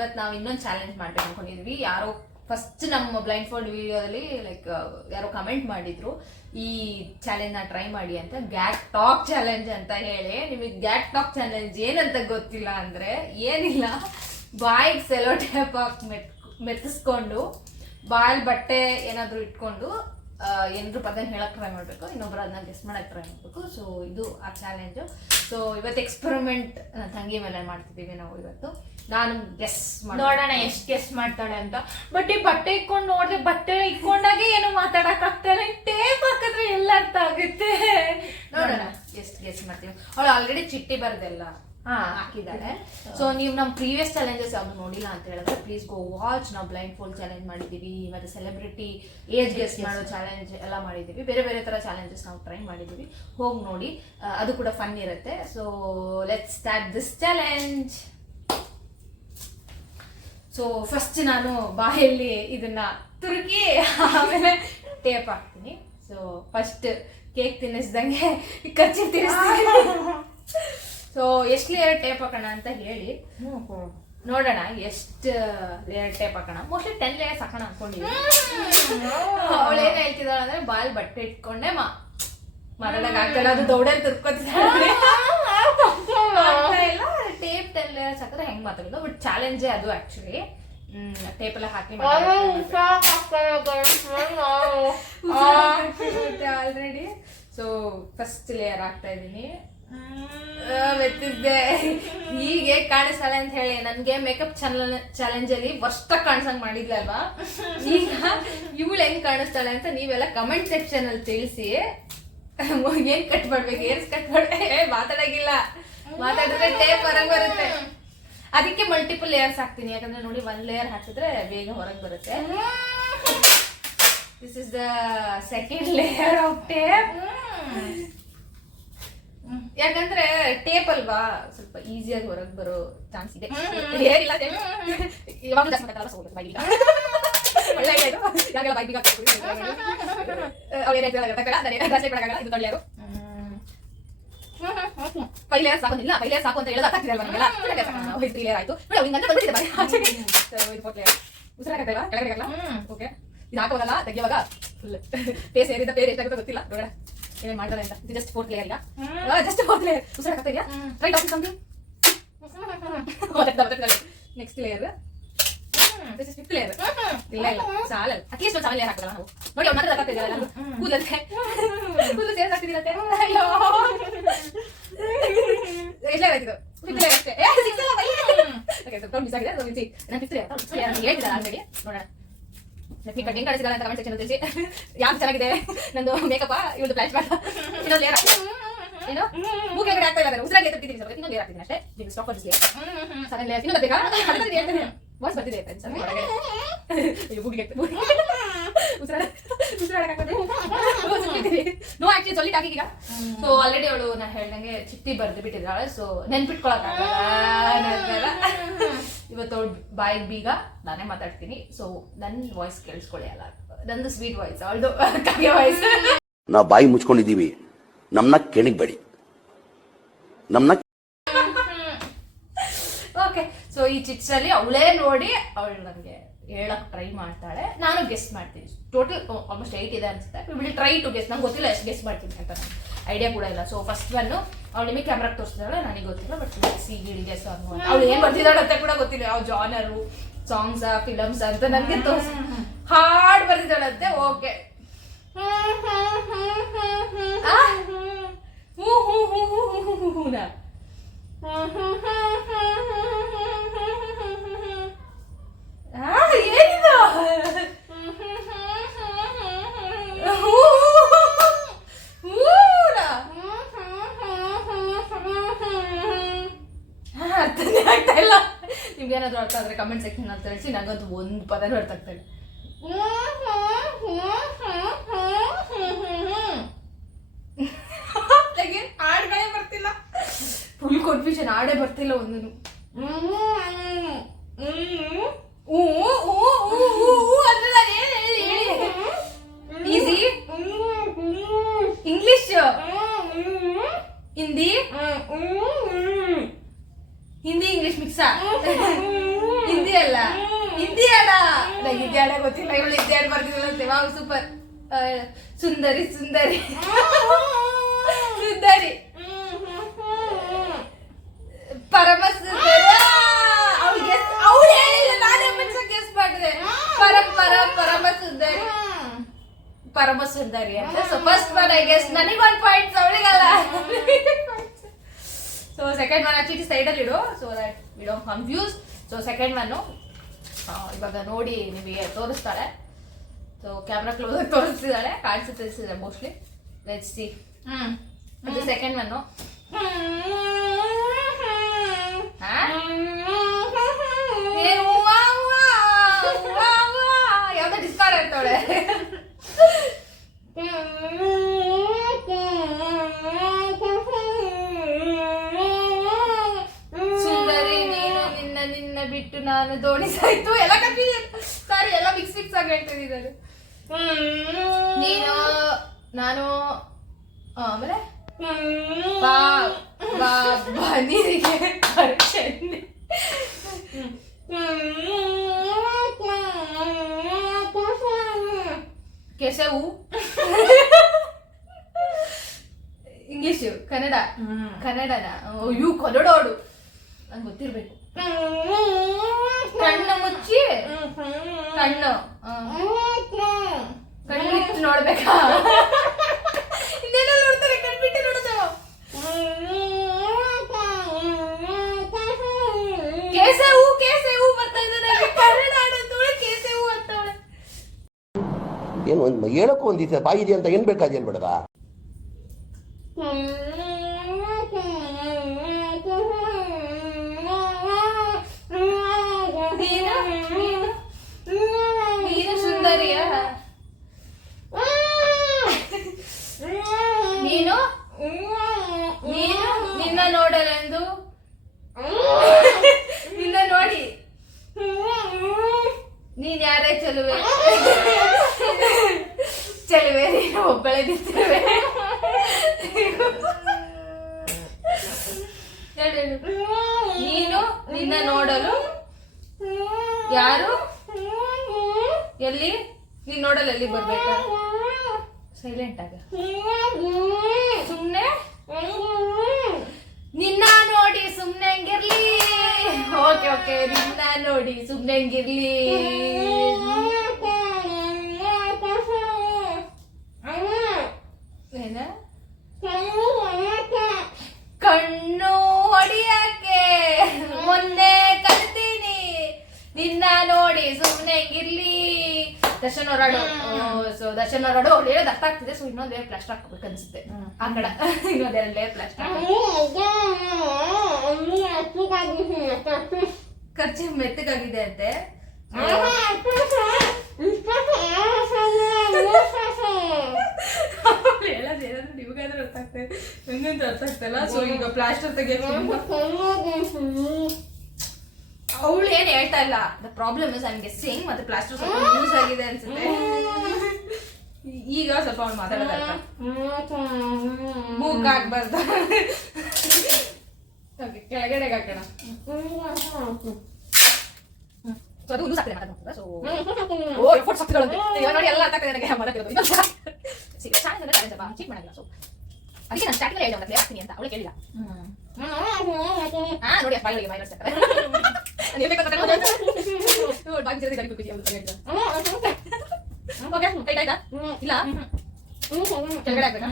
ಇವತ್ತು ನಾವು ಇನ್ನೊಂದು ಚಾಲೆಂಜ್ ಮಾಡ್ಬೇಕು ಅನ್ಕೊಂಡಿದ್ವಿ. ಯಾರೋ ಫಸ್ಟ್ ನಮ್ಮ ಬ್ಲೈಂಡ್ ಫೋಲ್ಡ್ ವಿಡಿಯೋದಲ್ಲಿ ಲೈಕ್ ಯಾರೋ ಕಮೆಂಟ್ ಮಾಡಿದ್ರು ಈ ಚಾಲೆಂಜ್ ನ ಟ್ರೈ ಮಾಡಿ ಅಂತ, ಗ್ಯಾಟ್ ಟಾಕ್ ಚಾಲೆಂಜ್ ಅಂತ ಹೇಳಿ. ನಿಮಗೆ ಗ್ಯಾಟ್ ಟಾಕ್ ಚಾಲೆಂಜ್ ಏನಂತ ಗೊತ್ತಿಲ್ಲ ಅಂದ್ರೆ ಏನಿಲ್ಲ, ಬಾಯಿಗೆ ಸೆಲೋ ಟೇಪ್ ಹಾಕಿ ಮೆತ್ತಿಸ್ಕೊಂಡು ಬಾಯಲ್ಲಿ ಬಟ್ಟೆ ಏನಾದ್ರು ಇಟ್ಕೊಂಡು ಏನಾದ್ರು ಪದ ಹೇಳಕ್ ಟ್ರೈ ಮಾಡ್ಬೇಕು, ಇನ್ನೊಬ್ರು ಅದನ್ನ ಗೆಸ್ಟ್ ಮಾಡಕ್ ಟ್ರೈ ಮಾಡ್ಬೇಕು. ಸೊ ಇದು ಆ ಚಾಲೆಂಜು. ಸೊ ಇವತ್ತು ಎಕ್ಸ್ಪೆರಿಮೆಂಟ್ ತಂಗಿ ಮೇಲೆ ಮಾಡ್ತಿದ್ದೀವಿ ನಾವು ಇವತ್ತು. ನಾನು ಗೆಸ್ ನೋಡೋಣ ಎಷ್ಟು ಗೆಸ್ ಮಾಡ್ತಾಳೆ ಅಂತ. ಬಟ್ ಈ ಬಟ್ಟೆ ಇಟ್ಕೊಂಡು ನೋಡಿದ್ರೆ ಬಟ್ಟೆ ಇಟ್ಕೊಂಡಾಗೆ ಏನು ಮಾತಾಡಕ್ ಆಗ್ತಾನೆ, ಟೇಪ್ ಹಾಕಿದ್ರೆ ಎಲ್ಲ ಅರ್ಥ ಆಗುತ್ತೆ. ನೋಡೋಣ ಎಷ್ಟು ಗೆಸ್ ಮಾಡ್ತೀವಿ. ಅವಳು ಆಲ್ರೆಡಿ ಚಿಟ್ಟಿ ಬರ್ದೆಲ್ಲ ಹಾಕಿದ್ದಾಳೆ. ಸೊ ನೀವು ನಮ್ಮ ಪ್ರೀವಿಯಸ್ ಚಾಲೆಂಜಸ್ ಯಾವ್ದು ನೋಡಿಲ್ಲ ಅಂತ ಹೇಳಿದ್ರೆ ಪ್ಲೀಸ್ ಗೋ ವಾಚ್. ನಾವು ಬ್ಲೈಂಡ್ ಫೋಲ್ಡ್ ಚಾಲೆಂಜ್ ಮಾಡಿದೀವಿ, ಮತ್ತೆ ಸೆಲೆಬ್ರಿಟಿ ಏಜ್ ಗೆಸ್ ಮಾಡೋ ಚಾಲೆಂಜ್ ಎಲ್ಲ ಮಾಡಿದೀವಿ. ಬೇರೆ ಬೇರೆ ತರ ಚಾಲೆಂಜಸ್ ನಾವು ಟ್ರೈ ಮಾಡಿದೀವಿ, ಹೋಗಿ ನೋಡಿ, ಅದು ಕೂಡ ಫನ್ ಇರುತ್ತೆ. So let's start this challenge. So first ನಾನು ಬಾಯಲ್ಲಿ ಇದನ್ನ ತುರುಕಿ ಆಮೇಲೆ ಟೇಪ್ ಹಾಕ್ತೀನಿ. ಸೊ ಫಸ್ಟ್ ಕೇಕ್ ತಿನ್ನಿಸ್ದಂಗೆ ಖರ್ಚು ತಿನ್ನಿಸ್ತೀನಿ. ಸೊ ಎಷ್ಟು ಲೇಯರ್ ಟೇಪ್ ಹಾಕೋಣ ಅಂತ ಹೇಳಿ ನೋಡೋಣ. ಎಷ್ಟು ಲೇಯರ್ ಟೇಪ್ ಹಾಕೋಣ? ಮೋಸ್ಟ್ಲಿ 10 ಲೇಯರ್ಸ್ ಹಾಕೋಣ ಅನ್ಕೊಂಡಿದ್ದೀನಿ. ಅವಳು ಏನ್ ಹೇಳ್ತಿದ್ದಾಳೆ ಅಂದ್ರೆ ಬಾಲ್ ಬಟ್ಟೆ ಇಟ್ಕೊಂಡೆ ಮಾತಾಡಕ್ ಆಗ್ತಾಯಿಲ್ಲ, ಅದು ದೌಡಲ್ಲಿ ತುರ್ಕೋತಿದ್ದಾಳೆ. ಇಲ್ಲ ಟೇಪ್ 10 ಲೇಯರ್ಸ್ ಹಾಕಿದ್ರೆ ಹೆಂಗ್ ಮಾತಾಡೋದು? ಬಟ್ ಚಾಲೆಂಜೇ ಅದು ಆಕ್ಚುಲಿ. ಟೇಪ್ ಎಲ್ಲ ಹಾಕಿ ಆಲ್ರೆಡಿ. ಸೊ ಫಸ್ಟ್ ಲೇಯರ್ ಹಾಕ್ತಾ ಇದ್ದೀನಿ. ಮೆತ್ತಿದ್ದೆ ಹೀಗೆ ಕಾಣಿಸ್ತಾಳೆ ಅಂತ ಹೇಳಿ ನನ್ಗೆ ಮೇಕಪ್ ಚಾಲೆಂಜ್ ಅಲ್ಲಿ ವರ್ಸ್ಟ್ ಕಾಣಿಸಂಗ್ ಮಾಡಿದ್ಲಲ್ವಾ. ಈಗ ಇವಳು ಹೆಂಗ್ ಕಾಣಿಸ್ತಾಳೆ ಅಂತ ನೀವೆಲ್ಲ ಕಮೆಂಟ್ ಸೆಕ್ಷನ್ ಅಲ್ಲಿ ತಿಳಿಸಿ. ಏನ್ ಕಟ್ ಮಾಡ್ಬೇಕು, ಏನ್ ಕಟ್ ಮಾಡ್ಬೇಕು, ಮಾತಾಡಂಗಿಲ್ಲ, ಮಾತಾಡಿದ್ರೆ ಟೇಪ್ ಹೊರಗೆ ಬರುತ್ತೆ. ಅದಕ್ಕೆ ಮಲ್ಟಿಪಲ್ ಲೇಯರ್ಸ್ ಹಾಕ್ತೀನಿ, ಯಾಕಂದ್ರೆ ನೋಡಿ 1 ಲೇಯರ್ ಹಾಕಿದ್ರೆ ಬೇಗ ಹೊರಗೆ ಬರುತ್ತೆ. This is the second layer of tape. ಯಾಕಂದ್ರೆ ಟೇಪ್ ಅಲ್ವಾ, ಸ್ವಲ್ಪ ಈಸಿಯಾಗಿ ಹೊರಗೆ ಬರೋ ಚಾನ್ಸ್ ಇದೆ. ಪೈಲೆ ಸಾಕೋದಿಲ್ಲ, ಪೈಲೆ ಸಾಕು ಅಂತ ಹೇಳೋದು ಆಗ್ತಿದಲ್ವಾ ನಿಮಗೆಲ್ಲ? 3 ಲೇಯರ್ ಆಯ್ತು. ಉಸಿರಾಗತ್ತಲ್ವಾ ಕೆಳಗಡೆ? ಓಕೆ, ಇದು ಹಾಕೋದಲ್ಲ ತೆಗಿಯುವಾಗ ಫುಲ್ ಪೇಸ್ ಏರಿದ ಪೇರ್ ಎಷ್ಟಾಗುತ್ತೋ ಗೊತ್ತಿಲ್ಲ. ನೋಡೋಣ ಏನೇನ್ ಮಾಡ್ತಾರೆ ಅಂತ. ಇದು ಜಸ್ಟ್ 4th ಲೇಯರ್. ಈಗ ಜಸ್ಟ್ 4th ಲೇಯರ್. ಉಸಿರಾಗತ್ತಾ ಇದೆಯಾ? Right of something. Next layer. This is 5th layer. ಇಲ್ಲ ಇಲ್ಲ ಸಾಲ ಅಟ್ಲೀಸ್ಟ್ ಒಂದು 7 ಲೇಯರ್ ಹಾಕಲ್ಲ ನಾವು. ನೋಡಿ ಅವ್ರು ಮಾತ್ರ ಹಾಕ್ತಿದ್ದಾರೆ ಕೂದಲಂತೆ, ಕೂದಲು ಸೇರ್ಸ್ ಆಗ್ತಿದಿಲ್ಲಂತೆ. ಅಯ್ಯೋ ಎಷ್ಟು ಲೇಯರ್ ಆಯ್ತು? 5th ಲೇಯರ್ ಅಷ್ಟೇ. 6th ಅಲ್ಲ 5. ಓಕೆ ಸ್ವಲ್ಪ ಮಿಸ್ ಆಗಿದೆ. ನಾನು 5th ಲೇಯರ್ ಹೇಳ್ತಿದ್ದಾರೆ ಆಲ್ರೆಡಿ. ನೋಡೋಣ ಹೆಂಗ್ ಕಾಣಿಸಿದಾಳೆ ಅಂತ ಕಮೆಂಟ್ ಸೆಕ್ಷನ್ ತಿಳಿಸಿ. ಯಾವ್ದು ಚೆನ್ನಾಗಿದೆ ನಂದು ಮೇಕಪ್, ಇವಳು ಬ್ಲಾಚ್ ಮಾಡ. ಇನ್ನೊಂದು ಲೇಯರ್ ಹಾಕಿ ಏನು ಮೂಗ್ ಕೆಳಗಡೆ ಆಗ್ತಾ ಇಲ್ಲ, ಉಸಿರಾಗಿ ತೆಗ್ದಿದ್ದೀನಿ. ಸ್ವಲ್ಪ ಇನ್ನೊಂದು ಲೇಯರ್ ಹಾಕ್ತೀನಿ ಅಷ್ಟೇ. ನೀವು ಸ್ಟಾಪ್ ಮಾಡಿ ಸೆಕೆಂಡ್ ಲೇಯರ್ ಇನ್ನೊಂದು ಬೇಕಾ? ಹೇಳ್ತೇನೆ ವಾಯ್ಸ್ ಬರ್ತಿದೆ ನೋ ಆಕ್ಚುಲಿ ಸೊಲ್ಲಿಟ್ ಹಾಕಿ ಈಗ. ಸೊ ಆಲ್ರೆಡಿ ಅವಳು ನಾನು ಹೇಳ್ದಂಗೆ ಚಿಟ್ಟಿ ಬರ್ದು ಬಿಟ್ಟಿದ್ದಾಳೆ. ಸೊ ನೆನ್ಪಿಟ್ಕೊಳಕ್ಕಾಗಲ್ಲ. ಇವತ್ತು ಅವಳು ಬಾಯಿಗೆ ಬೀಗ ನಾನೇ ಮಾತಾಡ್ತೀನಿ. ಸೊ ನನ್ನ ವಾಯ್ಸ್ ಕೇಳಿಸ್ಕೊಳ್ಳಿ ಅಲ್ಲ, ನಂದು ಸ್ವೀಟ್ ವಾಯ್ಸ್, ಅವಳದು ಕಾಗೆ ವಾಯ್ಸ್. ನಾವು ಬಾಯಿ ಮುಚ್ಕೊಂಡಿದ್ದೀವಿ, ನಮ್ನ ಕೆಣಿಗ್ಬೇಡಿ, ನಮ್ನ. ಓಕೆ, ಸೊ ಈ ಚಿಟ್ಸ್ ಅಲ್ಲಿ ಅವಳೇ ನೋಡಿ ಅವಳು ನನಗೆ ಹೇಳಕ್ ಟ್ರೈ ಮಾಡ್ತಾಳೆ, ನಾನು ಗೆಸ್ಟ್ ಮಾಡ್ತೀನಿ. ಟೋಟಲ್ ಆಲ್ಮೋಸ್ಟ್ 8 ಇದೆ ಅನ್ಸುತ್ತೆ. Will try to guess. ನಂಗೆ ಗೊತ್ತಿಲ್ಲ ಎಷ್ಟು ಗೆಸ್ಟ್ ಮಾಡ್ತೀನಿ ಅಂತ, ನಂಗೆ ಐಡಿಯಾ ಕೂಡ ಇಲ್ಲ. ಸೊ ಫಸ್ಟ್ ಒನ್ ಅವಳು ನಿಮಗೆ ಕ್ಯಾಮ್ರಾಗೆ ತೋರಿಸ್ತಾಳೆ, ನನಗೆ ಗೊತ್ತಿಲ್ಲ. ಬಟ್ ಸಿಗಿಡಿಗೆ ಸಾಂಗ್ ಅವಳು ಏನ್ ಬರ್ತಿದ್ದಾಳೆ ಅಂತ ಕೂಡ ಗೊತ್ತಿಲ್ಲ. ಯಾವ ಜಾನರು, ಸಾಂಗ್ಸ್, ಫಿಲಮ್ಸ್ ಅಂತ ನನಗೆ ತೋರಿಸ್ ಹಾಡ್ ಬರ್ತಿದ್ದಾಳಂತೆ. ಓಕೆ, ಏನಿದು? ಅರ್ಥನೇ ಆಗ್ತಾ ಇಲ್ಲ. ನಿಮ್ಗೆ ಏನಾದ್ರು ಅರ್ಥ ಆದ್ರೆ ಕಮೆಂಟ್ ಸೆಕ್ಷನ್ ಅಂತ ತಿಳಿಸಿ. ನಂಗಂತೂ ಒಂದು ಪದನೂ ಅರ್ಥ ಆಗ್ತಾ ಇಲ್ಲ. ಹಾಡ್ಗಳೇ ಬರ್ತಿಲ್ಲ, ಫುಲ್ ಕನ್ಫ್ಯೂಷನ್. ಹಾಡೇ ಬರ್ತಿಲ್ಲ ಒಂದನ್ನು. Easy English, Hindi, Hindi English ಮಿಕ್ಸಾ? ಹಿಂದಿ ಹಾಡೇ ಗೊತ್ತಿಲ್ಲ, ಇವಳು ಇದ್ದೇ ಹಾಡು ಬರ್ತಿದ್ದಿಲ್ಲ. Wow super. ಸುಂದರಿ ಸುಂದರಿ ಸುಂದರಿ ಪರಮ ಸುಂದರಿ. ಅವಳು ಹೇಳಿಲ್ಲ, ನಾನೇ ಮುಂಚೆ ಗೆಸ್ ಮಾಡಿದೆ. ಪರಮ ಸುಂದರಿ ಪರಮ ಸುಂದರಿ ಅಂತ. So first one I guess, ನನಗೊಂದು ಪಾಯಿಂಟ್ಸ್, ಅವಳಿಗಲ್ಲ. ಸೊ ಸೆಕೆಂಡ್ ಒನ್ ಆಕ್ಚುಲಿ ಸೈಡಲ್ಲಿ ಇಡು, so that we don't confuse. So second one ಇವಾಗ ನೋಡಿ ನಿಮಗೆ ತೋರಿಸ್ತಾಳೆ. ಸೊ ಕ್ಯಾಮ್ರಾ ಕ್ಲೋಸ್ ಆಗಿ ತೋರಿಸ್ತಿದ್ದಾಳೆ, ಕಾಣಿಸುತ್ತಿದ್ದಾರೆ ಮೋಸ್ಟ್ಲಿ. Let's see. ಅದು ಸೆಕೆಂಡ್ ಒನ್ನು. ಯಾವ್ದೋ ಡಿಸ್ಕಾರ್ಡ್ ಆಗ್ತಾಳೆ. ಸುಂದರಿ ನೀನು ನಿನ್ನ ಬಿಟ್ಟು ನಾನು ದೋಣಿಸಾಯ್ತು. ಎಲ್ಲ ಕನ್ಫ್ಯೂಷನ್, ಸಾರಿ, ಎಲ್ಲ ಮಿಕ್ಸ್ ಆಗಿ ಹೇಳ್ತಿದ್ದಾರೆ. ನೀನು ನಾನು ಆಮೇಲೆ ಬಾ ಬಾ ಬಾ ನೀರಿಗೆ ಚೆನ್ನಿ. ಕೆಸವು ಇಂಗ್ಲಿಷು ಕನ್ನಡನ ಇವು ಕನ್ನಡೋಡು ನಂಗೆ ಗೊತ್ತಿರ್ಬೇಕು. ಕಣ್ಣು ಮುಚ್ಚಿ ಕಣ್ಣು ಕಣ್ಣಿಟ್ಟು ನೋಡ್ಬೇಕಾ? ಇನ್ನೇನೋ ನೋಡ್ತಾರೆ, ಕಣ್ಬಿಟ್ಟು ನೋಡ್ತಾವ. ಕೇಸೆವು ಬರ್ತಾ ಇದ್ದಾರೆ. ಕನ್ನಡ ಆಡೋದವಳೆ ಕೇಸೆವು ಅಂತವಳೆ. ಏನು ಒಂದು ಹೇಳಕ್ಕೂ ಒಂದಿದೆ ಬಾಯಿ ಇದೆ ಅಂತ ಏನ್ ಬೇಕಾದೇನ್ ಬೇಡದ. ನೀನು ಸುಂದರಿಯ, ನೀನು ನಿನ್ನ ನೋಡಲೆಂದು, ನಿನ್ನ ನೋಡಿ ನೀನ್ ಯಾರೇ ಚೆಲುವೆ ನೀನು ಒಬ್ಬಳೇ ನಿಂತಿರುವೆ. ನೀನು ನಿನ್ನ ನೋಡಲು ಯಾರು ಎಲ್ಲಿ, ನೀನ್ ನೋಡಲು ಎಲ್ಲಿ ಬರ್ಬೇಕಾ? ಸೈಲೆಂಟ್ ಆಗ, ಸುಮ್ನೆ ನಿನ್ನ ನೋಡಿ ಸುಮ್ನೆ ಹಂಗಿರ್ಲಿ. ಓಕೆ ನಿನ್ನ ನೋಡಿ ಸುಮ್ನೆ ಹಂಗಿರ್ಲಿ. ಏನ ಕಣ್ಣು ಹೊಡಿಯಕ್ಕೆ ಮೊನ್ನೆ ಕಲ್ತೀನಿ, ನಿನ್ನ ನೋಡಿ ಸುಮ್ನೆ ಹಂಗಿರ್ಲಿ. ದರ್ಶನ್ ಹೊರಡು. ಸೊ ದರ್ಶನ್ ಹೊರಡು ಅವ್ರು ಹೇಳೋದು ಅರ್ಥ ಆಗ್ತಿದೆ. ಸೊ ಇನ್ನೊಂದು ಲೇಯರ್ ಪ್ಲಾಸ್ಟರ್ ಹಾಕ್ಬೇಕು ಅನ್ಸುತ್ತೆ ಆ ಕಡೆ. ಇನ್ನೊಂದೆರಡು ಲೇಯರ್ ಪ್ಲಾಸ್ಟರ್ ಖರ್ಚು ಮೆತ್ತಗಾಗಿದೆ ಅಂತೆ. ಹೇಳೋದೇನಾದ್ರು ನಿಮಗಾದ್ರೂ ಅರ್ಥ ಆಗ್ತದೆ, ನಂಗಂತೂ ಅರ್ಥ ಆಗ್ತಲ್ಲ. ಸೊ ಈಗ ಪ್ಲಾಸ್ಟರ್ ತೆಗಿಯಕ್ಕೆ ಅವಳು ಏನ್ ಹೇಳ್ತಾ ಇಲ್ಲ. The problem is I am guessing. ಮತ್ತೆ ಪ್ಲಾಸ್ಟರ್ ಸ್ವಲ್ಪ ಯೂಸ್ ಆಗಿದೆ ಅನ್ಸುತ್ತೆ. ಈಗ ಸ್ವಲ್ಪ ಅವ್ನು ಮಾತಾಡೋದಲ್ಲ, ಮೂಗ್ ಹಾಕ್ಬಾರ್ದು. ಕೆಳಗಡೆ ಹಾಕೋಣ. ಸೊ ಅದು ಯೂಸ್ ಆಗ್ತದೆ ಮಾತಾಡ್ತಾರೆ. ಸೊ ಓ ಎಫರ್ಟ್ಸ್ ಆಗ್ತಿರೋದು ಇವಾಗ ನೋಡಿ, ಎಲ್ಲ ಅರ್ಥ ಆಗ್ತದೆ ನನಗೆ ಮಾತಾಡ್ತಿರೋದು. ಚಾಲೆಂಜ್ ಚಾಲೆಂಜ್ ಅಲ್ವಾ, ಚೀಟ್ ಮಾಡಿಲ್ಲ. ಸೊ ಅದಕ್ಕೆ ನಾನು ಸ್ಟಾರ್ಟಿಂಗ್ ಹೇಳಿದೆ ಕ್ಲಿಯರ್ ಆಗ್ತೀನಿ ಅಂತ. ಅವಳು ಕೇಳಿಲ್ಲ. ನೋಡಿ ಬಾಯಿಗೆ ಮೈನಸ್ ಆಗ್ತಾರೆ. ಓಕೆ ಕೈ ಆಯ್ತಾ? ಇಲ್ಲ ಕೆಳಗಡೆ ಆಗ್ಬೇಕಾ?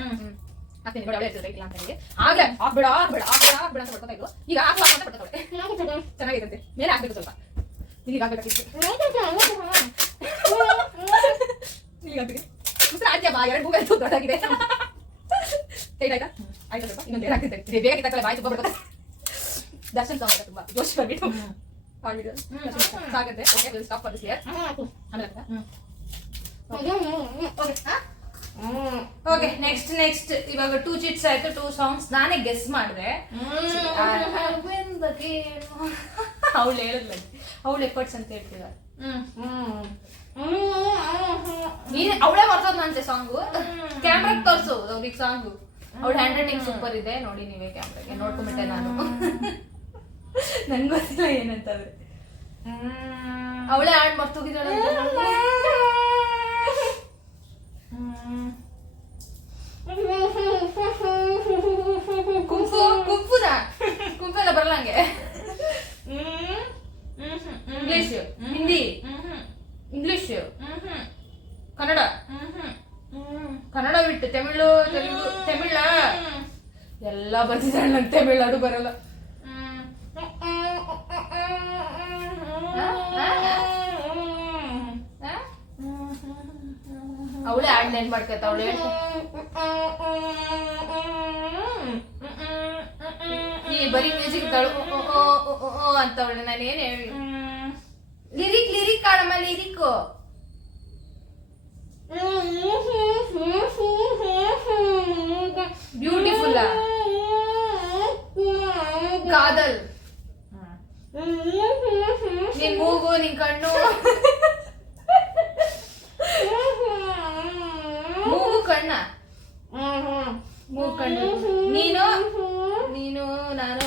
ಹಾಕ್ತೀನಿ ನೋಡಿ, ಅವಳೇ ಹೇಳ್ತಿದ್ರೆ ಇಲ್ಲ ಅಂತ ಹೇಳಿ. ಆಗ್ಲೇ ಆಗ್ಬೇಡ ಅಂತ ಬರ್ತಾ ಇದ್ರು. ಈಗ ಹಾಕುವ ಅಂತ ಬರ್ತಾವೆ. ಚೆನ್ನಾಗಿರುತ್ತೆ. ಮೇಲೆ ಹಾಕ್ಬೇಕು ಸ್ವಲ್ಪ. ಇಲ್ಲಿಗೆ ಹಾಕ್ಬೇಕಾಗಿತ್ತು. ಇಲ್ಲಿಗೆ ಹಾಕ್ಬೇಕು. ಮುಸ್ರ ಆದ್ಯ ಬಾ, ಎರಡು ಮೂಗಲ್ ದೊಡ್ಡದಾಗಿದೆ. ಕೈ ಆಯ್ತಾ? ಆಯ್ತಾ ಸ್ವಲ್ಪ ಇನ್ನೊಂದು ಏನು ಹಾಕ್ತಿದ್ದೆ ಬೇಗ ಕಿತ್ತಕ್ಕಲ್ಲ, ಬಾಯಿ ತುಂಬ ಬರ್ತದೆ. ದರ್ಶನ್ ಸಾಂಗ್ ತುಂಬಾ ಜೋಶ್ ಬರ್ಬಿಟ್ಟು ಸಾಗುತ್ತೆ. Okay will stop for this year. ಆಮೇಲೆ ಓಕೆ ನೆಕ್ಸ್ಟ್ ಇವಾಗ 2 ಚಿಟ್ಸ್ ಆಯ್ತು, 2 ಸಾಂಗ್ಸ್ ನಾನೇ ಗೆಸ್ ಮಾಡಿದೆ. ಅವಳು ಹೇಳಿದ್ಲ, ಅವಳು ಎಫರ್ಟ್ಸ್ ಅಂತ ಹೇಳ್ತಿದ್ದಾರೆ. ಅವಳೇ ಬರ್ತದ ಅಂತೆ ಸಾಂಗು. ಕ್ಯಾಮ್ರಾಗ್ ತೋರ್ಸು ಅವ್ರಿಗೆ ಸಾಂಗು. ಅವಳ ಹ್ಯಾಂಡ್ ರೈಟಿಂಗ್ ಸೂಪರ್ ಇದೆ, ನೋಡಿ ನೀವೇ ಕ್ಯಾಮ್ರಾಗೆ. ನೋಡ್ಕೊಂಬಿಟ್ಟೆ ನಾನು. ನಂಗೆ ಗೊತ್ತಿಲ್ಲ ಏನಂತಂದ್ರೆ ಅವಳೇ ಆಡ್ ಮರ್ತೋಗಿದ್ದಾಳೆ ಕುಂಫು ಎಲ್ಲ ಬರಲ್ಲ ಹಂಗೆ. ಇಂಗ್ಲಿಷ್, ಹಿಂದಿ, ಇಂಗ್ಲಿಷ್, ಕನ್ನಡ, ಕನ್ನಡ ಬಿಟ್ಟು ತಮಿಳು, ತೆಲುಗು, ತಮಿಳ ಎಲ್ಲ ಬರ್ತಿದ್ದಾಳೆ. ನಂಗೆ ತಮಿಳು ಅದು ಬರಲ್ಲ. ಅವಳೇ ಆಡ್ ನೆನ್ ಮಾಡ್ಕತ್ತ. ಅವಳು ನೀ ಬರೀ ಮ್ಯೂಸಿಕ್ ತಾಳು ಅಂತ ಅವಳು. ನಾನು ಏನ್ ಹೇಳಿ ಲಿರಿಕ್ ಆಡಮ್ಮ. ಲಿರಿಕ್ ಬ್ಯೂಟಿಫುಲ್ ಕಾದಲ್. ನಿನ್ ಮೂಗು, ನಿನ್ ಕಣ್ಣು, ಮೂಗು ಕಣ್ಣ, ಮೂಗು ಕಣ್ಣು, ನೀನು ನಾನು.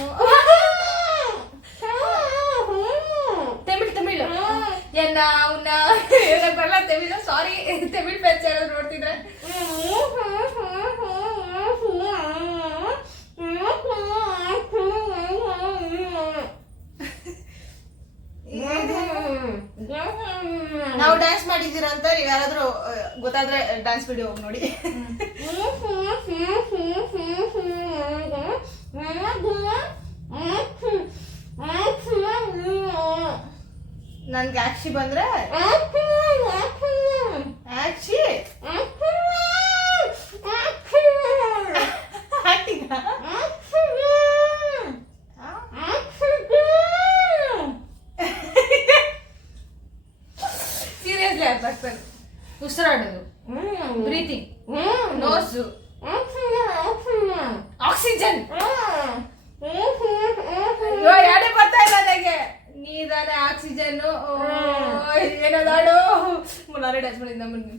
ತಮಿಳು ಎನ್ನ ಅವನ್ನ ಬರಲ್ಲ ತಮಿಳು. ಸಾರಿ, ತಮಿಳ್ ಪೆಚ್ ಯಾರು ನೋಡ್ತಿದ್ರೆ. ನಾವು ಡ್ಯಾನ್ಸ್ ಮಾಡಿದ್ದೀರಾ ಅಂತ ನೀವು ಯಾರಾದ್ರೂ ಗೊತ್ತಾದ್ರೆ ಡ್ಯಾನ್ಸ್ ವಿಡಿಯೋ ಹೋಗಿ ನೋಡಿ. ನನ್ಗೆ ಆಕ್ಷಿ ಬಂದ್ರೆ ಆಕ್ಷಿ ಸೀರಿಯಸ್ಲಿ ಆಗ್ತಾರೆ. ಉಸಿರಾಡೋದು, ಬ್ರೀತಿಂಗ್, ನೋಸು, ಆಕ್ಸಿಜನ್. ಯಾರೇ ಬರ್ತಾ ಇಲ್ಲ ನನಗೆ. ನೀದಾನೆ ಆಕ್ಸಿಜನ್. ಏನದಾಡು ಮುನ್ನಾರೆ ಡ್ಯಾನ್ಸ್ ಮಾಡಿದ್ದ ನಮ್ಮನ್ನ.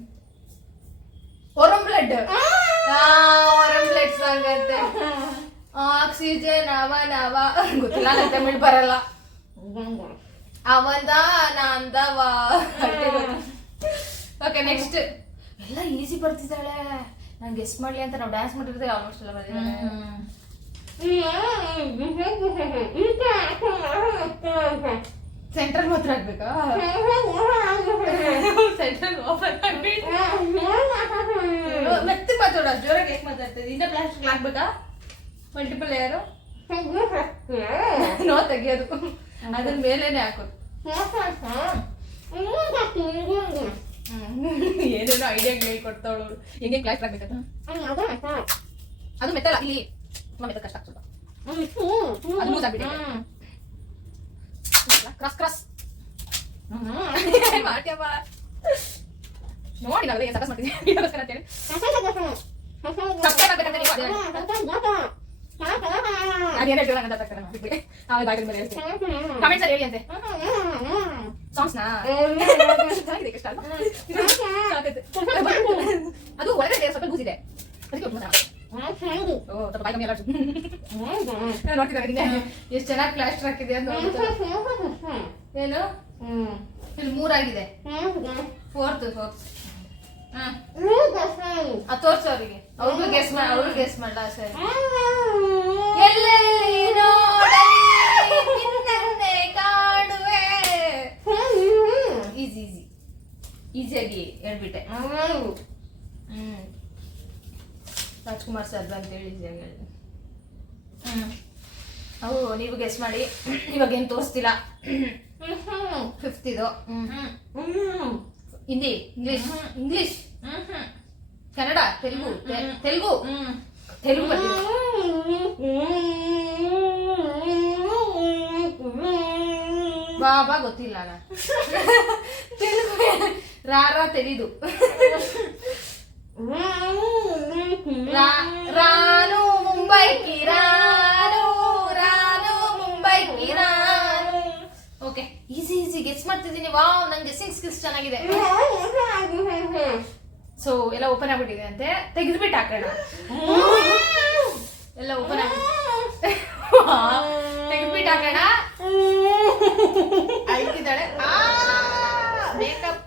ಒರಂ ಬ್ಲಡ್ ಸಾಂಗ್ ಅಂತೆ. ಆಕ್ಸಿಜನ್ ಅವನವ ಗೊತ್ತಿಲ್ಲ, ನಂಗೆ ತಮಿಳ್ ಬರಲ್ಲ. ಅವಂದ ನಾಂದವ. Okay, next. ಎಲ್ಲ ಈಸಿ ಬರ್ತಿದ್ದಾಳೆ. ನಾನು ಗೆಸ್ ಮಾಡ್ಲಿ ಅಂತ ನಾವು ಡ್ಯಾನ್ಸ್ ಮಾಡಿರ್ತೀವಿ. ಆಲ್ಮೋಸ್ಟ್ ಎಲ್ಲ ಬರ್ತಿದ್ದಾಳೆ. ಸೆಂಟ್ರಲ್ ಮಾತ್ರ ಆಗ್ಬೇಕಾ? ಸೆಂಟ್ರಲ್ ಓಪನ್ ಆಗ್ಬೇಕು. ಮೆತ್ತಿ ಮಾತಾಡ, ಜೋರಾಗಿ ಹೇಗೆ ಮಾತಾಡ್ತಿದ್ದೆ? ಇನ್ನ ಪ್ಲಾಸ್ಟಿಕ್ ಹಾಕ್ಬೇಕಾ? ಮಲ್ಟಿಪಲ್ ಲೇಯರು ನೋ ತೆಗಿಯೋದು, ಅದ್ರ ಮೇಲೇನೆ ಹಾಕೋದು. ಏನೇನೋ ಐಡಿಯಾಗಳು ಹೇಳ್ಕೊಡ್ತಾವಳು. ಹೆಂಗೆ ಕ್ಲಾಸ್ ಆಗ್ಬೇಕಂತ. ಅದು ಮೆತ್ತಲ್ಲ, ಇಲ್ಲಿ ಮೆತ್ತ ಕಷ್ಟ ಆಗ್ತದ. ಅದು ಲೂಸ್ ಆಗ್ಬಿಟ್ಟೆ. ಕ್ರಾಸ್ ಕ್ರಾಸ್ ಮಾಡ್ತೀಯಪ್ಪ. ನೋಡಿ ನಾವು ಸಕಸ್ ಮಾಡ್ತೀವಿ ಅಂತೇಳಿ. ಸಬ್ಸ್ಕ್ರೈಬ್ ಆಗ್ಬೇಕಂತ ನೀವು ಅದೇನು ಹೇಳ್ತೀವಿ ನಂಗೆ ಗೊತ್ತಾಗ್ತಾರೆ. ಆಮೇಲೆ ಬಾಗಿಲು ಮೇಲೆ ಹೇಳ್ತೀವಿ. ಕಮೆಂಟ್ಸ್ ಅಲ್ಲಿ ಹೇಳಿ ಅಂತೆ. ಸಾಂಗ್ಸ್ನಾ ಚೆನ್ನಾಗಿದೆ, ಇಷ್ಟ ಅಲ್ವಾ? ಅದು ಒಳಗಡೆ ಸ್ವಲ್ಪ ಲೂಸ್ ಇದೆ, ಅದಕ್ಕೆ ಸ್ವಲ್ಪ ಬಾಯಿ ಕಮ್ಮಿ ಎಲ್ಲ ನೋಡ್ತಿದ್ದಾರೆ. ಎಷ್ಟು ಚೆನ್ನಾಗಿ ಪ್ಲಾಸ್ಟರ್ ಹಾಕಿದೆ ಅಂತ. ಏನು ಇಲ್ಲಿ 3 ಆಗಿದೆ. ಫೋರ್ತ್ ತೋರ್ಸು ಅವ್ರಿಗೆ. ಅವ್ರಿಗೂ ಗೆಸ್ ಮಾಡಲ್ಲ. ಸರಿ, ಎಲ್ಲೆಲ್ಲಿ ನೋಡಲಿ ನಿನ್ನನ್ನೇ ಕಾಣುವೆ. ಈಸಿಯಾಗಿ ಹೇಳ್ಬಿಟ್ಟೆ. ರಾಜ್ಕುಮಾರ್ ಸರ್ ಅಂತೇಳಿ ಈಸಿಯಾಗಿ ಹೇಳಿದೆ. ಅವು ನೀವು ಗೆಸ್ ಮಾಡಿ. ಇವಾಗ ಏನು ತೋರಿಸ್ತಿಲ್ಲ. 5th ಇದು. ಹಿಂದಿ, ಇಂಗ್ಲಿಷ್, ಕನ್ನಡ, ತೆಲುಗು ಬಾಬಾ ಗೊತ್ತಿಲ್ಲ. Telugu ರಾರಾ ತೆಲಿದು. Ranu ಮುಂಬೈಕಿ Ranu ಮುಂಬೈಕಿ Ranu. Okay, easy guess ಮಾಡ್ತಿದ್ದೀನಿ. ವಾವ್, ನಂಗೆ ಗೆಸ್ಸಿಂಗ್ ಸ್ಕಿಲ್ಸ್ ಚೆನ್ನಾಗಿದೆ. ಸೊ ಎಲ್ಲ ಓಪನ್ ಆಗ್ಬಿಟ್ಟಿದೆ ಅಂತೆ. ತೆಗೆದ್ಬಿಟ್ಟು ಹಾಕೋಣ. ಎಲ್ಲ ಓಪನ್ ಆಗಿ ತೆಗೆದ್ಬಿಟ್ಟು ಹಾಕೋಣ. ಅಳ್ತಿದ್ದಾಳೆ. ಮೇಕಪ್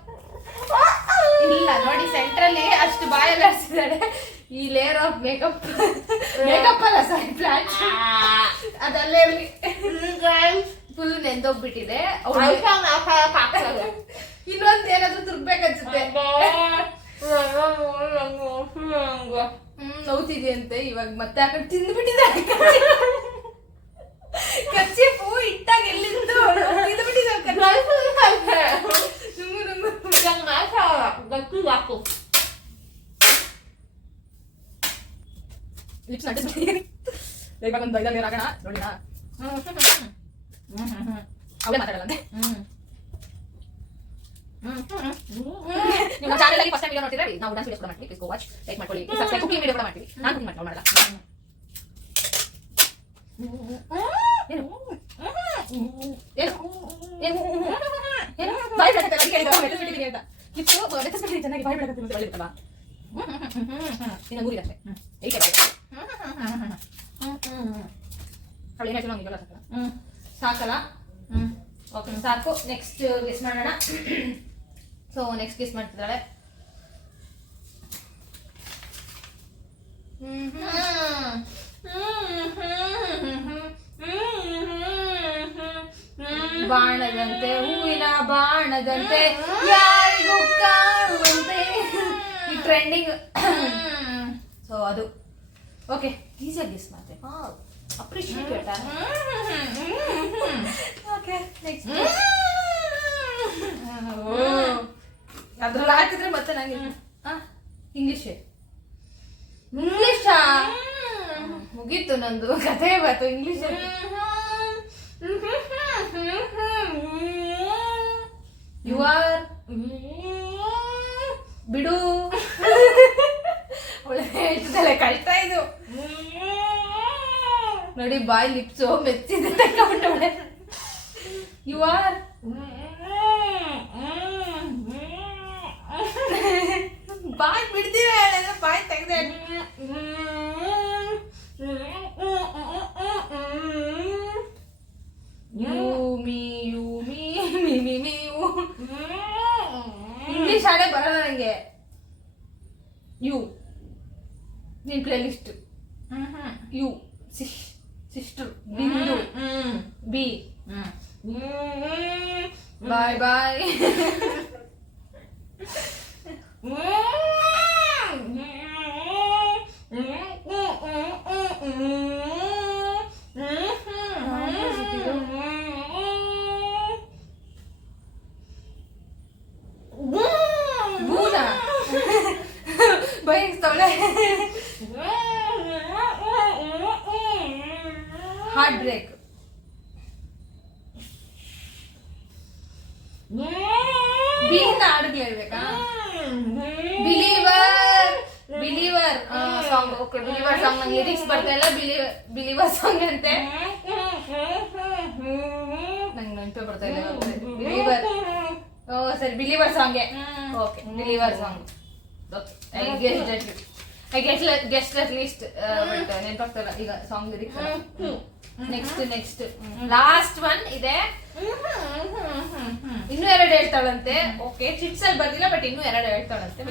ಇಲ್ಲ ನೋಡಿ, ಸೆಂಟ್ರಲ್ಲಿ ಅಷ್ಟು ಬಾಯಲ್ಲಿ ಹರಿಸಿದ್ದಾಳೆ. ಈ ಲೇಯರ್ ಆಫ್ ಮೇಕಪ್ ಅಲ್ಲ ಸಾರಿ ಪ್ಲಾಂಟ್ ಅದಲ್ಲೇ ಫುಲ್ ನೆಂದೋಗ್ಬಿಟ್ಟಿದೆ. ಇನ್ನೊಂದು ಏನಾದ್ರು ತುರ್ಬೇಕನ್ಸುತ್ತೆ. ನೋವ್ತಿದೆಯಂತೆ ಇವಾಗ. ಮತ್ತೆ ಆ ಕಡೆ ತಿಂದ್ಬಿಟ್ಟಿದ್ದಾಳೆ. ಕಚ್ಚಿಪು ಇಟ್ಟಾಗ ಎಲ್ಲಿಂದು ತಿಂದ್ಬಿಟ್ಟಿದ್ದಾಳೆ. ಲಿಪ್ಸ್ ನಟಿಸ್ಬಿಟ್ಟಿದ್ದೀನಿ. ಇವಾಗ ಒಂದು ಐದಲ್ಲಿ ಹಾಕೋಣ ನೋಡಿನಾ. ಅವೇ ಮಾತಾಡಲ್ಲಂತೆ. ನಿಮ್ಮ ಚಾನೆಲ್ ಅಲ್ಲಿ ಫಸ್ಟ್ ಟೈಮ್ ವಿಡಿಯೋ ನೋಡ್ತಿದ್ರೆ ನಾವು ಡ್ಯಾನ್ಸ್ ವಿಡಿಯೋಸ್ ಕೂಡ ಮಾಡ್ತೀವಿ. ಪ್ಲೀಸ್ ಗೋ ವಾಚ್, ಲೈಕ್ ಮಾಡ್ಕೊಳ್ಳಿ. ಸಬ್ಸ್ಕ್ರೈಬ್, ಕುಕಿಂಗ್ ವಿಡಿಯೋ ಕೂಡ ಮಾಡ್ತೀವಿ. ನಾನು ಕುಕಿಂಗ್ ಮಾಡಲ್ಲ. ಏನು ಬಾಯ್ ಬಿಡಕತ್ತೆ ಅದಕ್ಕೆ ಹೇಳಿದ ಮೆತ್ತಿಸ್ಬಿಟ್ಟಿದ್ದೀನಿ ಅಂತ. ಲಿಪ್ಸು ಮೆತ್ತಿಸ್ಬಿಟ್ಟಿದ್ದೀನಿ ಚೆನ್ನಾಗಿ, ಬಾಯ್ ಬಿಡಕತ್ತೆ ಮತ್ತೆ ಒಳ್ಳೆದಿರ್ತಲ್ಲ. ಇನ್ನು ಮೂರಿದೆ ಅಷ್ಟೇ. ಏಕೆ ಅವಳು ಏನು ಹೇಳ್ತೀವಿ ನಮ್ಗೆ ಸಾಕಲ್ಲ. ಓಕೆ ಸಾಕು. ನೆಕ್ಸ್ಟ್ ಗೆಸ್ ಮಾಡೋಣ. ಸೊ ನೆಕ್ಸ್ಟ್ ಗೆಸ್ ಮಾಡ್ತಿದ್ದಾಳೆ. ಬಾಣದಂತೆ ಹೂವಿನ ಬಾಣದಂತೆ ಯಾರಿಗೂ ಕಾಣುವಂತೆ ಈ ಟ್ರೆಂಡಿಂಗ್. ಸೊ ಅದು ಓಕೆ, ಈಸಿಯಾಗಿ ಗೆಸ್ ಮಾಡ್ತೆ. ಅಪ್ರಿಷಿಯೇಟ್ ಹೇಳ್ತಾ. ಓಕೆ ನೆಕ್ಸ್ಟ್ ಅದ್ರಲ್ಲಿ ಹಾಕಿದ್ರೆ ಮತ್ತೆ ನಂಗೆ ಇಂಗ್ಲಿಷ್ ಇಂಗ್ಲಿಷಾ ಮುಗೀತು ನಂದು ಕಥೆ ಬಂತು ಇಂಗ್ಲಿಷ್. ಯು ಆರ್ ಬಿಡು ಒಳ್ಳೆ ಹೇಳ್ತಿದ್ದಲ್ಲ, ಕಷ್ಟ ಇದು ನೋಡಿ. ಬಾಯ್ ಲಿಪ್ಸು ಮೆಚ್ಚಿದೆ ತಗೊಂಡೆ. ಯು ಆರ್ ಬಾಯ್ ಬಿಡ್ತೀರ ಹೇಳ, ಬಾಯ್ ತೆಗ್ದೆ. ಇಂಗ್ಲಿಷ್ ಹಾಡೇ ಬರಲ್ಲ ನಂಗೆ. ಯು ನಿನ್ playlist. You sister Bindu B boy boy. ಬಯಸ್ತವಳೆ ಹಾರ್ಟ್ ಬ್ರೇಕ್. ಬಿಯಿಂದ ಹಾಡುಗಳು ಹೇಳ್ಬೇಕಾ? Believer believer song. Okay believer song ನಂಗೆ ಲಿರಿಕ್ಸ್ ಬರ್ತಾ ಇಲ್ಲ. ಬಿಲೀವರ್ ಸಾಂಗ್ ಅಂತೆ ನಂಗೆ ನೆನಪೇ ಬರ್ತಾ ಇಲ್ಲ. ಬಿಲೀವರ್ ಸರಿ believer song. Okay believer song. I guessed at least but ನೆನಪಾಗ್ತಲ್ಲ ಈಗ song lyrics. Next last one ಇದೆ. ಇನ್ನೂ ಎರಡು ಹೇಳ್ತಾಳಂತೆ. ಓಕೆ ಚಿಟ್ಸ್ ಅಲ್ಲಿ ಬರ್ದಿಲ್ಲ ಬಟ್ ಇನ್ನೂ ಎರಡು ಹೇಳ್ತಾಳಂತೆ.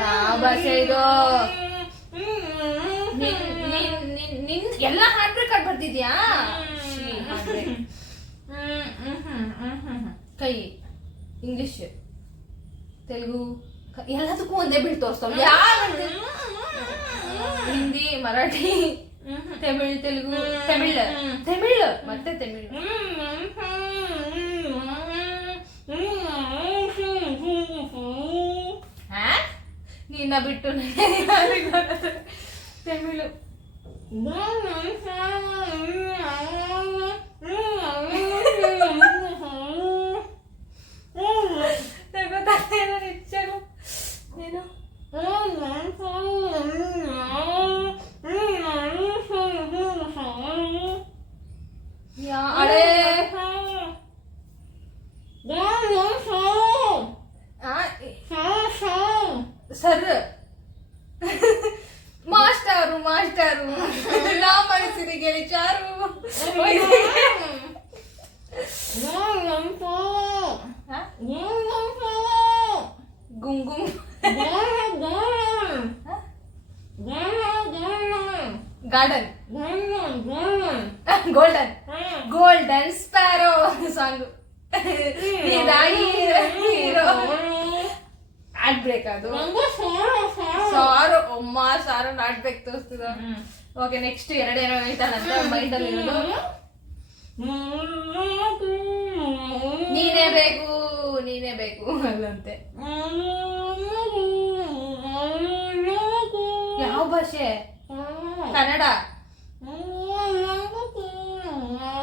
ಯಾವ ಭಾಷೆ ಇದು? ನಿನ್ ಎಲ್ಲ ಹಾರ್ಟ್ ಬ್ರೇಕ್ ಆಗಿ ಬರ್ದಿದ್ಯಾ? ಕೈ ಇಂಗ್ಲಿಷ್ ತೆಲುಗು ಎಲ್ಲದಕ್ಕೂ ಒಂದೇ ಬಿಟ್ಟು ತೋರಿಸ್ತಾವ. ಯಾವ ಹಿಂದಿ ಮರಾಠಿ ತಮಿಳ್ ತೆಲುಗು ತಮಿಳ್ ಮತ್ತೆ ತಮಿಳ್. ನಿನ್ನ ಬಿಟ್ಟು ತಮಿಳು. ಏನು ಹಳೆ ಸರ್ ಮಾಸ್ಟರು ನಾ ಮನಸ್ಸಿಗೆ ಗೆಳಿ ಚಾರು garden golden golden sparrow song hero ಆಡ್ಬೇಕು ಅದು ಸಾರು ಅಮ್ಮ ಸಾರು ನಾಡ್ಬೇಕು ತೋರಿಸ್ತದ. ಓಕೆ ನೆಕ್ಸ್ಟ್ ಎರಡೇನೋ ಹೇಳ್ತಾಳಂತ ಮೈಂಡ್ ಅಲ್ಲಿ ಇರೋದು. ನೀನೇ ಬೇಕು ಅಲ್ಲಂತೆ. ಯಾವ ಭಾಷೆ? ಕನ್ನಡ.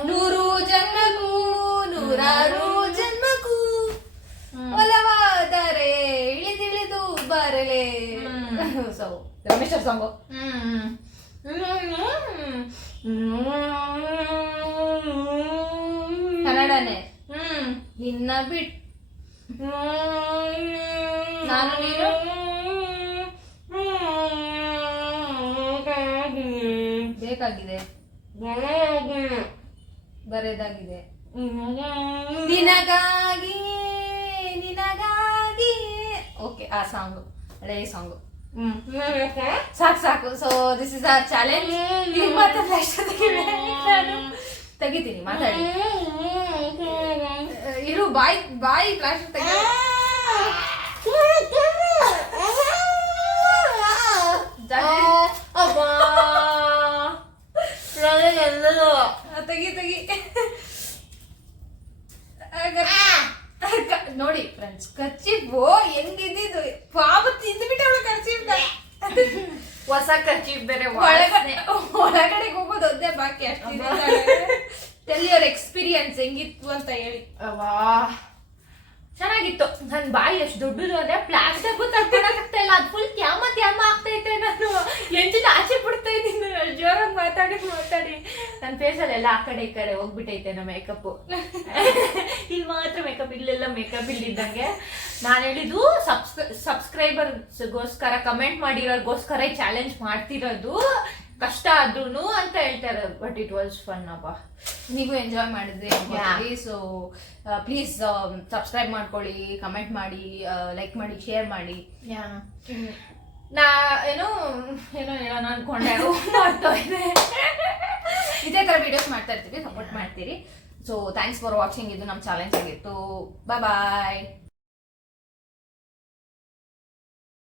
100 ಜನ್ಮಕ್ಕೂ 100 ಜನ್ಮಕ್ಕೂ ಒಲವಾದರೆ ಇಳಿದಿಳಿದು ಬರಲೇ. ಸೊ ರಮೇಶ್ ಅವ್ರ ಸಾಂಗು. ಕನ್ನಡನೇ. ನಿನ್ನ ಬಿಟ್ ನಾನು ನೀನು ಬೇಕಾಗಿದೆ ಬರೆದಾಗಿದೆ. ನಿನಗಾಗಿ ಓಕೆ ಆ ಸಾಂಗು ಹಳೆ ಸಾಂಗು. ಸಾಕು. So this is a challenge. ತೆಗಿತೀನಿ ಮಾತಾಡಿ ಇರು. ಬಾಯಿ ಫ್ಲಾಶ್ ತೆಗಿ. ತೆಗಿ ನೋಡಿ ಫ್ರೆಂಡ್ಸ್, ಕರ್ಚೀಫು ಹೆಂಗಿದ್ದು ಪಾಪ ತಿಂದ್ಬಿಟ್ಟವಳ ಕರ್ಚೀಫ್. ಹೊಸ ಕರ್ಚೀಫ್ ಬೇರೆ ಒಳಗಡೆ ಹೋಗೋದು ಒಂದೇ ಬಾಕಿ ಅಷ್ಟಿದೆ. ಟೆಲ್ ಯುವರ್ ಎಕ್ಸ್ಪೀರಿಯನ್ಸ್ ಹೆಂಗಿತ್ತು ಅಂತ ಹೇಳಿ. ಚೆನ್ನಾಗಿತ್ತು. ನನ್ ಬಾಯಿ ಎಷ್ಟು ದೊಡ್ಡದು ಅಂದ್ರೆ ಪ್ಲಾಸ್ಟಿಕ್ ತಡ್ಕೊಳಕ್ಕಾಗ್ತಾ ಇಲ್ಲ. ಅದು ಫುಲ್ ತ್ಯಾಮ ಆಗ್ತೈತೆ. ನಾನು ಎಂಜಿನ ಆಚೆ ಬಿಡ್ತಾ ಇದ್ದೀನಿ ಜೋರಾಗಿ ಮಾತಾಡಿ ನನ್ನ ಫೇಸಲ್ಲಿ ಎಲ್ಲ ಆ ಕಡೆ ಈ ಕಡೆ ಹೋಗ್ಬಿಟ್ಟೈತೆ ನಮ್ಮ ಮೇಕಪ್. ಇಲ್ಲಿ ಮಾತ್ರ ಮೇಕಪ್, ಇಲ್ಲೆಲ್ಲ ಮೇಕಪ್ ಇಲ್ಲಿದ್ದಂಗೆ. ನಾನು ಹೇಳಿದ್ದು ಸಬ್ಸ್ಕ್ರೈಬರ್ಸ್ಗೋಸ್ಕರ ಕಮೆಂಟ್ ಮಾಡಿರೋರ್ಗೋಸ್ಕರ ಈ ಚಾಲೆಂಜ್ ಮಾಡ್ತಿರೋದು. ಕಷ್ಟ ಆದ್ರೂ ಅಂತ ಹೇಳ್ತಾರೆ. ಬಟ್ ಇಟ್ ವಾಸ್ ಫನ್ ಅಪ್ಪ. ನೀವು ಎಂಜಾಯ್ ಮಾಡಿದ್ರಿ. ಸೊ ಪ್ಲೀಸ್ ಸಬ್ಸ್ಕ್ರೈಬ್ ಮಾಡ್ಕೊಳ್ಳಿ, ಕಮೆಂಟ್ ಮಾಡಿ, ಲೈಕ್ ಮಾಡಿ, ಶೇರ್ ಮಾಡಿ. ನಾ ಏನೋ ಹೇಳೋಣ ಅನ್ಕೊಂಡೆ ಮಾಡ್ತಾ ಇದೆ. ಇದೇ ತರ ವಿಡಿಯೋಸ್ ಮಾಡ್ತಾ ಇರ್ತೀವಿ, ಸಪೋರ್ಟ್ ಮಾಡ್ತೀರಿ. So thanks for watching. ಇದು ನಮ್ಮ ಚಾಲೆಂಜ್ ಆಗಿತ್ತು. ಬಾಯ್.